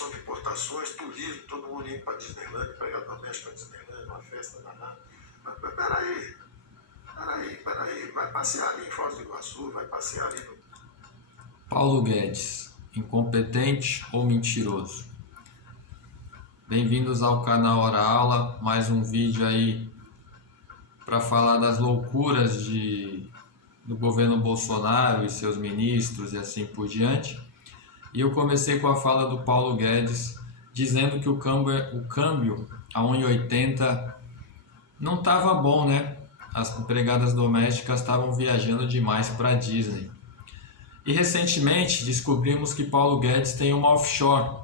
sobre importações, turismo, todo mundo indo para Disneyland, pegar doméstico para Disneyland, uma festa danada. Mas peraí, vai passear ali em Foz do Iguaçu, vai passear ali no... Paulo Guedes, incompetente ou mentiroso? Bem-vindos ao canal Hora Aula, mais um vídeo aí para falar das loucuras do governo Bolsonaro e seus ministros e assim por diante. E eu comecei com a fala do Paulo Guedes dizendo que o câmbio a 1,80 não estava bom, né? As empregadas domésticas estavam viajando demais para Disney. E recentemente descobrimos que Paulo Guedes tem uma offshore.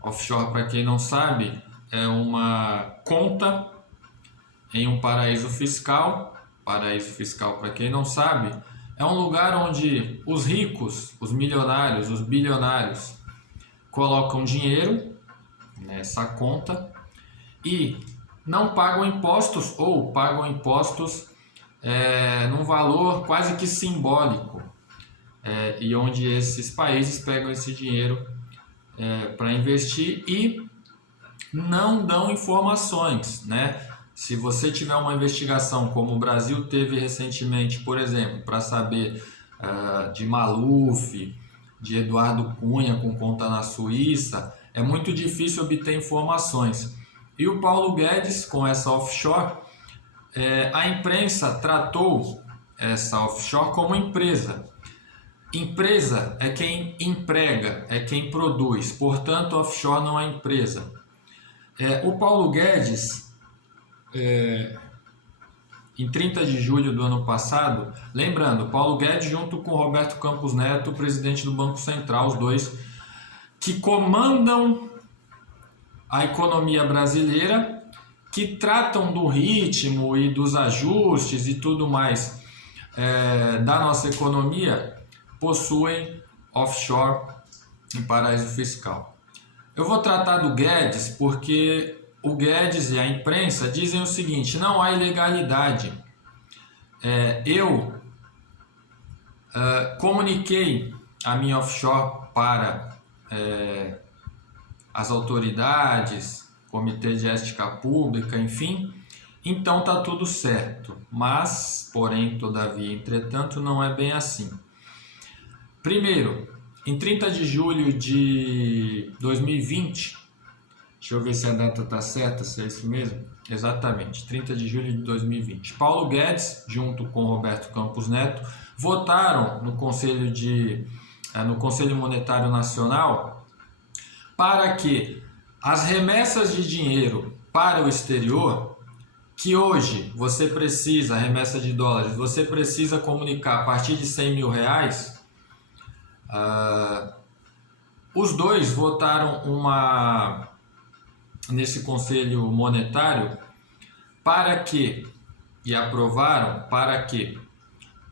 Offshore, para quem não sabe, é uma conta em um paraíso fiscal. Paraíso fiscal, para quem não sabe, é um lugar onde os ricos, os milionários, os bilionários colocam dinheiro nessa conta e não pagam impostos ou pagam impostos num valor quase que simbólico. E onde esses países pegam esse dinheiro para investir e não dão informações, né? Se você tiver uma investigação como o Brasil teve recentemente, por exemplo, para saber de Maluf, de Eduardo Cunha com conta na Suíça, é muito difícil obter informações. E o Paulo Guedes, com essa offshore, a imprensa tratou essa offshore como empresa. Empresa é quem emprega, é quem produz, portanto, offshore não é empresa. O Paulo Guedes, em 30 de julho do ano passado, lembrando, Paulo Guedes junto com Roberto Campos Neto, presidente do Banco Central, os dois que comandam a economia brasileira, que tratam do ritmo e dos ajustes e tudo mais da nossa economia, possuem offshore em paraíso fiscal. Eu vou tratar do Guedes porque o Guedes e a imprensa dizem o seguinte: não há ilegalidade. Eu comuniquei a minha offshore para as autoridades, Comitê de Ética Pública, enfim, então está tudo certo. Mas, porém, todavia, entretanto, não é bem assim. Primeiro, em 30 de julho de 2020, deixa eu ver se a data está certa, se é isso mesmo. Exatamente, 30 de julho de 2020. Paulo Guedes, junto com Roberto Campos Neto, votaram no Conselho Monetário Nacional para que as remessas de dinheiro para o exterior, que hoje você precisa, remessa de dólares, você precisa comunicar a partir de 100 mil reais, os dois votaram nesse Conselho Monetário e aprovaram para que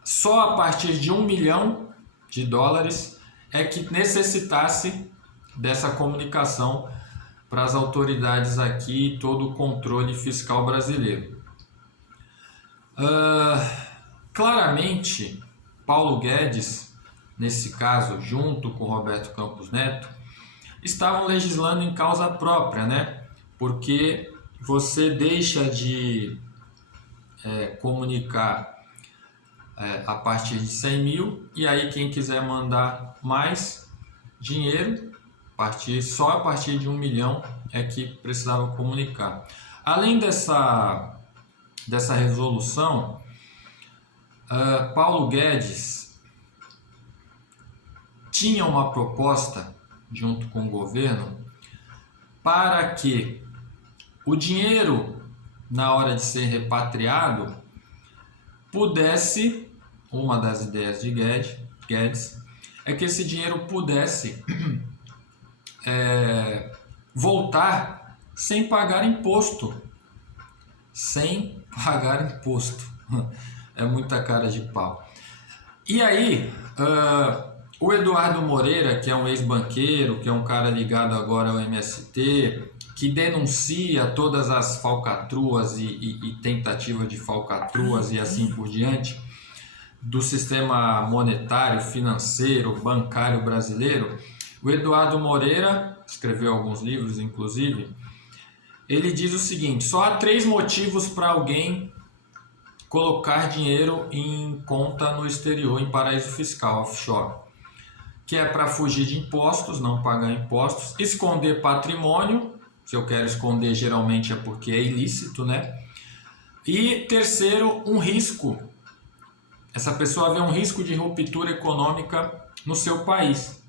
só a partir de 1 milhão de dólares é que necessitasse dessa comunicação para as autoridades aqui e todo o controle fiscal brasileiro. Claramente, Paulo Guedes, nesse caso, junto com Roberto Campos Neto, estavam legislando em causa própria, né? Porque você deixa de comunicar a partir de 100 mil e aí quem quiser mandar mais dinheiro, só a partir de 1 milhão é que precisava comunicar. Além dessa resolução, Paulo Guedes tinha uma proposta junto com o governo para que o dinheiro, na hora de ser repatriado, pudesse, uma das ideias de Guedes, é que esse dinheiro pudesse voltar sem pagar imposto. Sem pagar imposto. É muita cara de pau. E aí, o Eduardo Moreira, que é um ex-banqueiro, que é um cara ligado agora ao MST, que denuncia todas as falcatruas e tentativas de falcatruas e assim por diante, do sistema monetário, financeiro, bancário brasileiro, O Eduardo Moreira, escreveu alguns livros, inclusive, ele diz o seguinte: só há 3 motivos para alguém colocar dinheiro em conta no exterior, em paraíso fiscal, offshore. Que é para fugir de impostos, não pagar impostos, esconder patrimônio, se eu quero esconder geralmente é porque é ilícito, né? E terceiro, um risco. Essa pessoa vê um risco de ruptura econômica no seu país.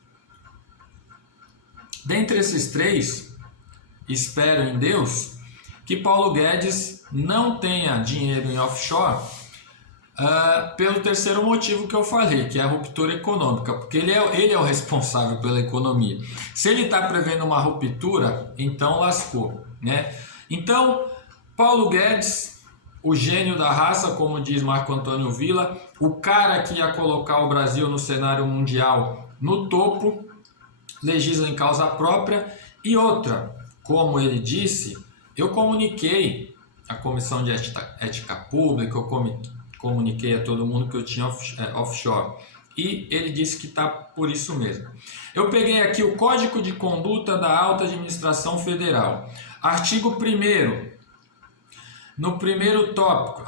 Dentre esses 3, espero em Deus que Paulo Guedes não tenha dinheiro em offshore, pelo terceiro motivo que eu falei, que é a ruptura econômica, porque ele é o responsável pela economia. Se ele está prevendo uma ruptura, então lascou, né? Então, Paulo Guedes, o gênio da raça, como diz Marco Antônio Villa, o cara que ia colocar o Brasil no cenário mundial no topo, legisla em causa própria. E outra, como ele disse, eu comuniquei à Comissão de Ética Pública, eu comuniquei a todo mundo que eu tinha offshore. E ele disse que está por isso mesmo. Eu peguei aqui o Código de Conduta da Alta Administração Federal. Artigo 1º. No primeiro tópico,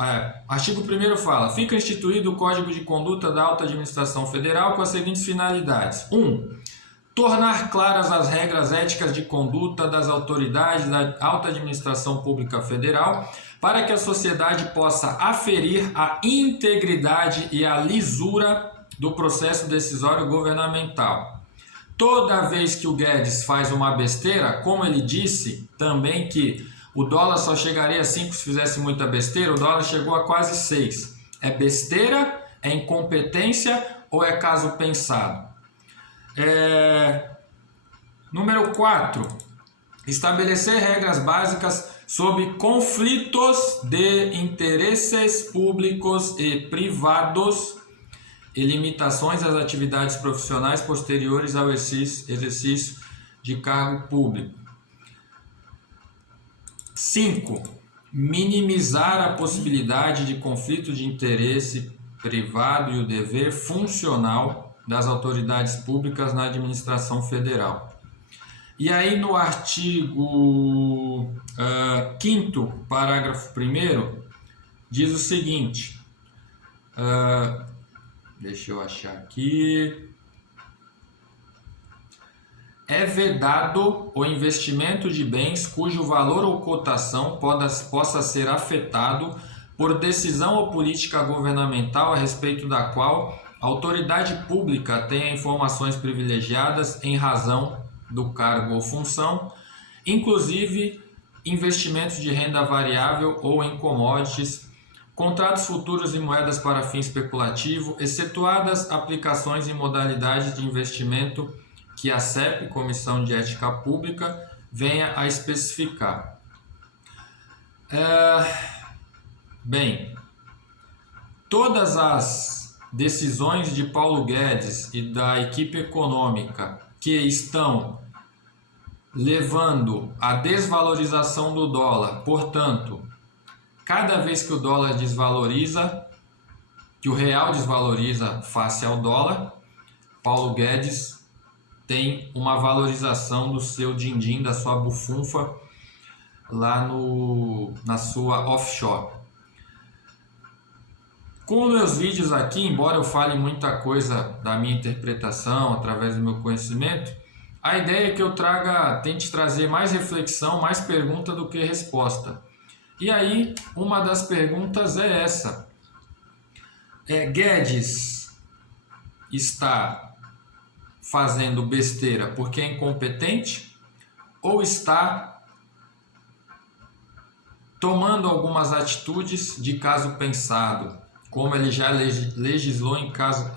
artigo 1º fala: fica instituído o Código de Conduta da Alta Administração Federal com as seguintes finalidades. 1. Tornar claras as regras éticas de conduta das autoridades da Alta Administração Pública Federal para que a sociedade possa aferir a integridade e a lisura do processo decisório governamental. Toda vez que o Guedes faz uma besteira, como ele disse também que o dólar só chegaria a 5 se fizesse muita besteira, o dólar chegou a quase 6. É besteira? É incompetência ou é caso pensado? Número 4. Estabelecer regras básicas sobre conflitos de interesses públicos e privados e limitações às atividades profissionais posteriores ao exercício de cargo público. 5. Minimizar a possibilidade de conflito de interesse privado e o dever funcional das autoridades públicas na administração federal. E aí no artigo 5º, parágrafo 1º, diz o seguinte, deixa eu achar aqui: é vedado o investimento de bens cujo valor ou cotação possa ser afetado por decisão ou política governamental a respeito da qual a autoridade pública tenha informações privilegiadas em razão do cargo ou função, inclusive investimentos de renda variável ou em commodities, contratos futuros e moedas para fim especulativo, excetuadas aplicações em modalidades de investimento que a CEP, Comissão de Ética Pública, venha a especificar. Bem, todas as decisões de Paulo Guedes e da equipe econômica que estão levando à desvalorização do dólar, portanto, cada vez que o dólar desvaloriza, que o real desvaloriza face ao dólar, Paulo Guedes tem uma valorização do seu din-din, da sua bufunfa lá na sua offshore. Com os meus vídeos aqui, embora eu fale muita coisa da minha interpretação através do meu conhecimento, a ideia é que eu tente trazer mais reflexão, mais pergunta do que resposta. E aí, uma das perguntas é essa: Guedes está fazendo besteira porque é incompetente ou está tomando algumas atitudes de caso pensado, como ele já legislou em caso...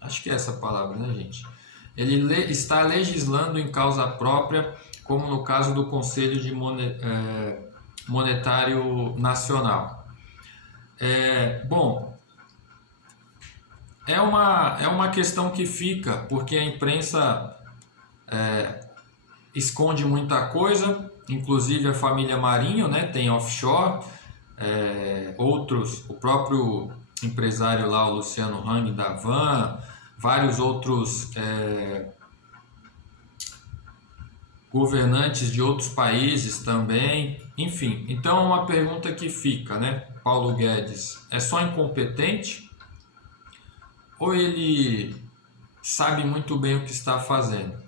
Acho que é essa palavra, né, gente? Ele está legislando em causa própria, como no caso do Conselho Monetário Nacional. Bom, é uma questão que fica, porque a imprensa esconde muita coisa, inclusive a família Marinho, né, tem offshore, outros, o próprio empresário lá, o Luciano Hang da Van, vários outros governantes de outros países também, enfim. Então, uma pergunta que fica, né? Paulo Guedes é só incompetente ou ele sabe muito bem o que está fazendo?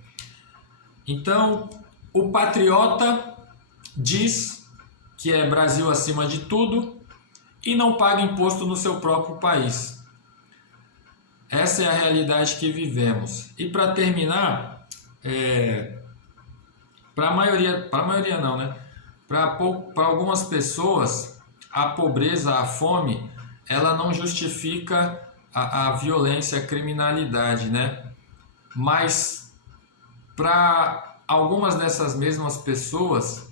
Então, o patriota diz que é Brasil acima de tudo e não paga imposto no seu próprio país. Essa é a realidade que vivemos. E para terminar, para a maioria não, né? Para algumas pessoas, a pobreza, a fome, ela não justifica a violência, a criminalidade, né? Mas para algumas dessas mesmas pessoas,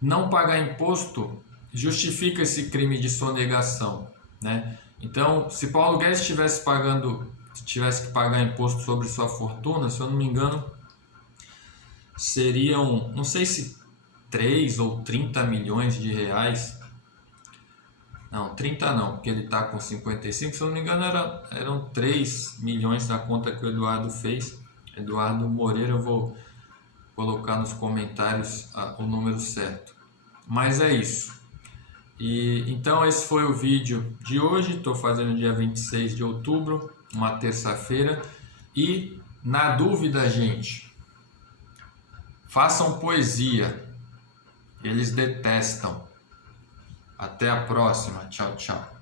não pagar imposto justifica esse crime de sonegação, né? Então, se Paulo Guedes tivesse que pagar imposto sobre sua fortuna, se eu não me engano, seriam, não sei se 3 ou 30 milhões de reais. Não, 30 não, porque ele está com 55, se eu não me engano eram 3 milhões da conta que o Eduardo fez. Eduardo Moreira, eu vou colocar nos comentários o número certo. Mas é isso. Então esse foi o vídeo de hoje. Estou fazendo dia 26 de outubro, uma terça-feira. E na dúvida, gente, façam poesia. Eles detestam. Até a próxima. Tchau, tchau.